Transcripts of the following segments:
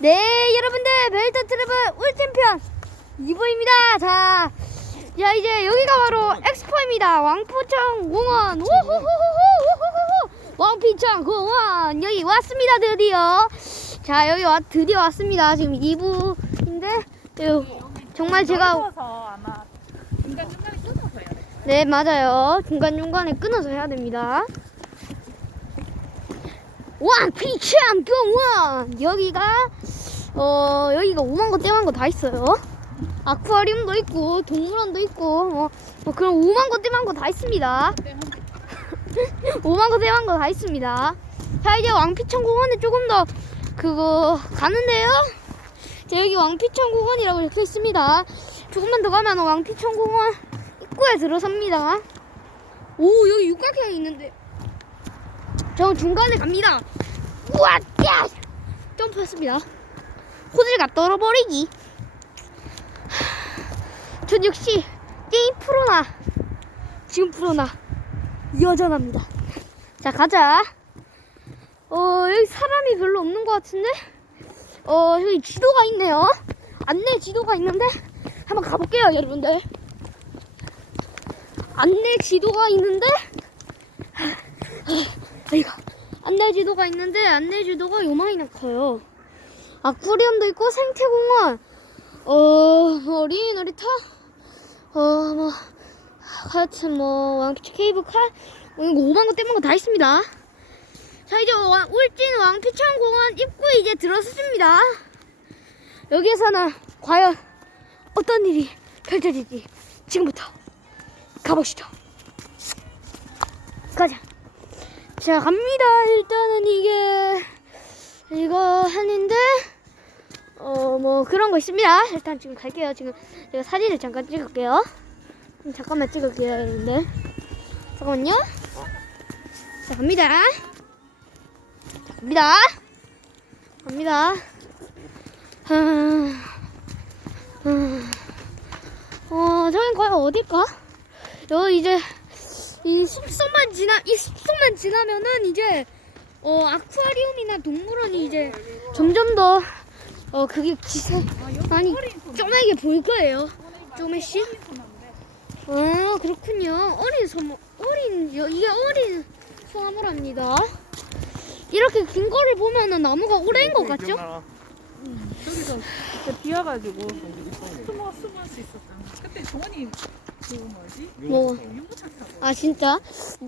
네, 여러분들 벨트 트래블 울팀편 2부입니다. 자, 자 이제 여기가 바로 엑스포입니다. 왕포청 공원. 우후후후후후후. 왕피청 공원 여기 왔습니다 드디어. 자 여기 와 드디어 왔습니다. 지금 2부인데 정말 제가. 네 맞아요 중간 중간에 끊어서 해야 됩니다. 왕피청 공원 여기가 어 여기가 오만 거 떼만 거 다 있어요. 아쿠아리움도 있고 동물원도 있고 뭐, 뭐 그런 오만 거 떼만 거 다 있습니다. 오만 거 떼만 거 다 있습니다. 자 이제 왕피천 공원에 조금 더 그거 가는데요. 자 여기 왕피천 공원이라고 적혀 있습니다. 조금만 더 가면 왕피천 공원 입구에 들어섭니다. 오 여기 육각형이 있는데 저 중간에 갑니다. 우와 야 점프했습니다. 호들갑 떨어버리기. 전 역시 게임 프로나 지금 프로나 여전합니다. 자 가자. 어 여기 사람이 별로 없는 것 같은데 어 여기 지도가 있네요. 안내 지도가 있는데 한번 가볼게요 여러분들. 안내 지도가 있는데 아이고 안내 지도가 있는데 안내 지도가 요만이나 커요. 아쿠리움도 있고 생태공원 어, 뭐 어린이 놀이터, 어, 뭐, 하여튼 뭐, 왕피치 케이블카, 뭐, 이거 5만 거, 떼만 거 다 있습니다. 자, 이제 왕- 울진 왕피천 공원 입구에 이제 들어섰습니다. 여기에서는 과연 어떤 일이 펼쳐질지 지금부터 가보시죠. 가자. 자, 갑니다. 일단은 이게, 이거 하는데, 어, 뭐 그런 거 있습니다. 일단 지금 갈게요. 지금 제가 사진을 잠깐 찍을게요. 음, 잠깐만 찍을게요, 여러분들. 잠깐만요. 자, 갑니다. 자, 갑니다. 갑니다. 어, 저긴 과연 어딜까? 여기 이제 이 숲속만 지나 이 숲속만 지나면은 이제 어 아쿠아리움이나 동물원이 이제 점점 더 어 그게 기세 많이 쪼매게 보일 거예요. 쪼매씨? 아 그렇군요. 어린 소모 어린 여- 이게 어린 소나무랍니다. 이렇게 긴 거를 보면은 나무가 오래인 것 같죠? 저기서 그때 비 와가지고 숨어 숨을 수 있었잖아. 그때 정원이 그 뭐지? 뭐. 유모차 타고. 아 진짜?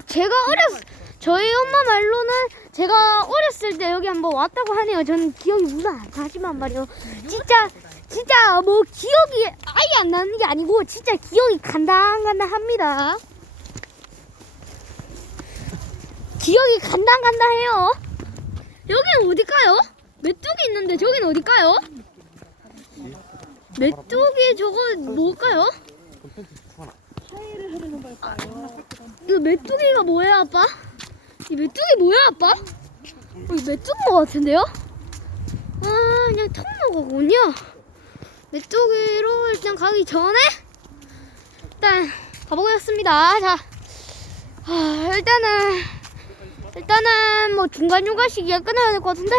제가 어렸 저희 엄마 말로는 제가 어렸을 때 여기 한번 왔다고 하네요. 저는 기억이 무사 안 나지만 말이요. 진짜 진짜 뭐 기억이 아예 안 나는 게 아니고 진짜 기억이 간당간당합니다. 기억이 간당간당해요. 여기는 어딜까요? 메뚜기 있는데 저기는 어딜까요? 메뚜기 저거 뭘까요? 이거 메뚜기가 뭐야 아빠? 이 메뚜기 뭐야 아빠? 어, 이 메뚜기 것 같은데요? 아 그냥 통로가군요. 메뚜기로 일단 가기 전에 일단 가보겠습니다. 자 아, 일단은 일단은 뭐 중간중간씩 이해 끊어야 될 것 같은데?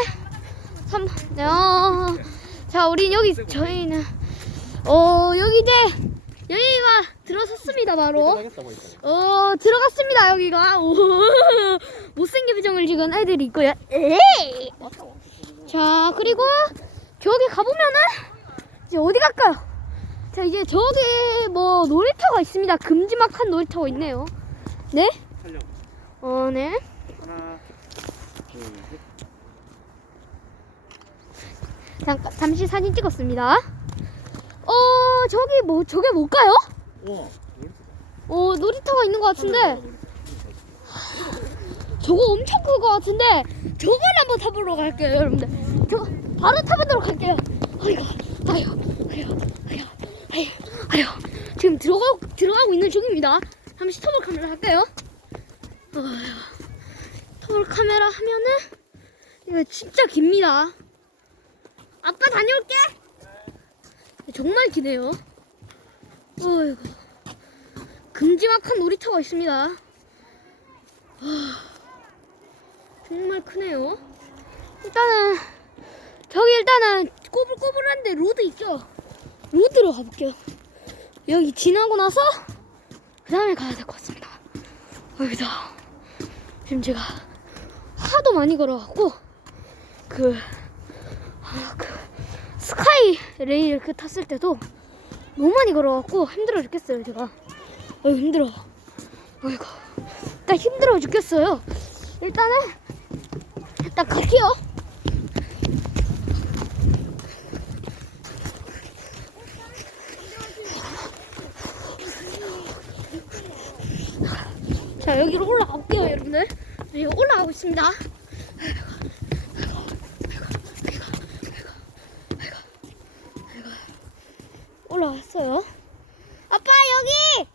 3, 어, 자 우린 여기 저희는 어 여기 이제 여기가 들어섰습니다 바로. 어 들어갔습니다 여기가. 오, 지금 애들이 있고요 에이. 자 그리고 저기 가보면은 이제 어디 갈까요 자 이제 저기 뭐 놀이터가 있습니다 금지막한 놀이터가 있네요 네? 촬영. 어 네 하나, 둘, 셋. 잠깐 잠시 사진 찍었습니다 어 저기 뭐 저게 뭘까요? 우와. 어 놀이터가 있는 것 같은데 저거 엄청 클 것 같은데 저걸 한번 타보러 갈게요 여러분들. 저거 바로 타보도록 할게요. 아이고 아유 아유 아유 아유 아유 지금 들어가 들어가고 있는 중입니다. 잠시 터블 카메라 할게요. 어휴, 터블 카메라 하면은 이거 진짜 깁니다. 아빠 다녀올게. 정말 기네요. 어이구 금지막한 놀이터가 있습니다. 하, 정말 크네요. 일단은 저기 일단은 꼬불꼬불한데 로드 있죠? 로드로 가볼게요. 여기 지나고 나서 그 다음에 가야 될 것 같습니다. 여기서 지금 제가 하도 많이 걸어갖고 그, 아, 그 스카이 레일 그 탔을 때도 너무 많이 걸어갖고 힘들어 죽겠어요 제가. 어휴 힘들어. 어이구 일단 힘들어 죽겠어요. 일단은 일단 갈게요. 자 여기로 올라가 볼게요 여러분들. 여기 올라가고 있습니다. 올라왔어요. 아빠 여기!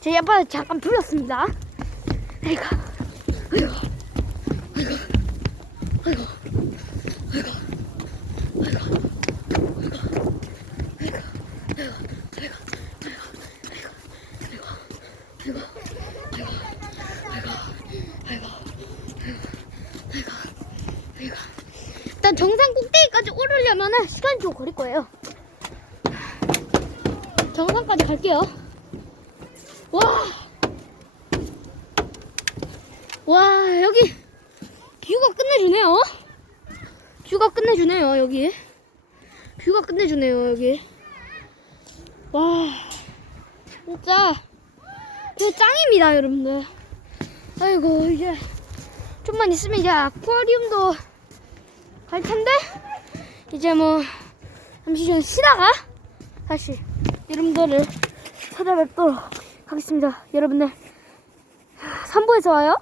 저희 아빠 잠깐 불렀습니다. 아이고 일단 정상 꼭대기까지 오르려면은 시간이 좀 걸릴 거예요. 정상까지 갈게요. 와, 와 여기 뷰가 끝내주네요. 뷰가 끝내주네요 여기. 뷰가 끝내주네요 여기. 와, 진짜 뷰 짱입니다 여러분들. 아이고 이제 좀만 있으면 이제 아쿠아리움도 갈 텐데 이제 뭐 잠시 좀 쉬다가 다시 여러분들을 찾아뵙도록 하겠습니다. 여러분들 3부에서 와요.